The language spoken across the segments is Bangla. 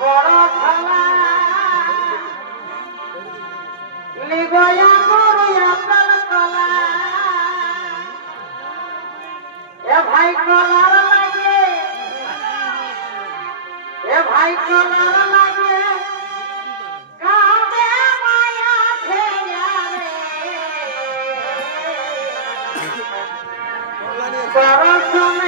বড় থালা লিগয়া মরুয়া কাল কলা। এ ভাই কলার লাগে এ ভাই কলার লাগে কাবে মায়া ফেয়া রে। ভাই পুরুলিয়া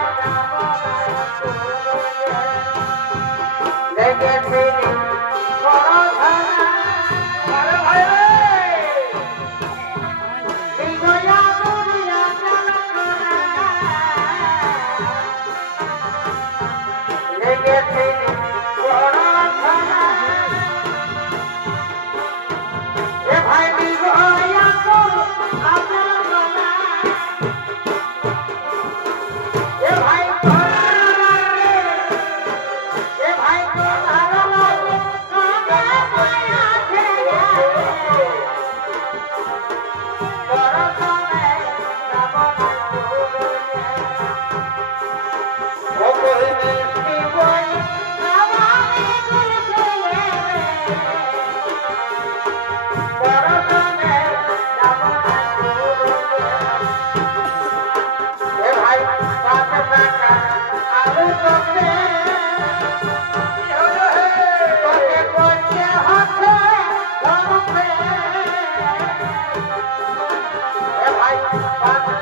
ভাই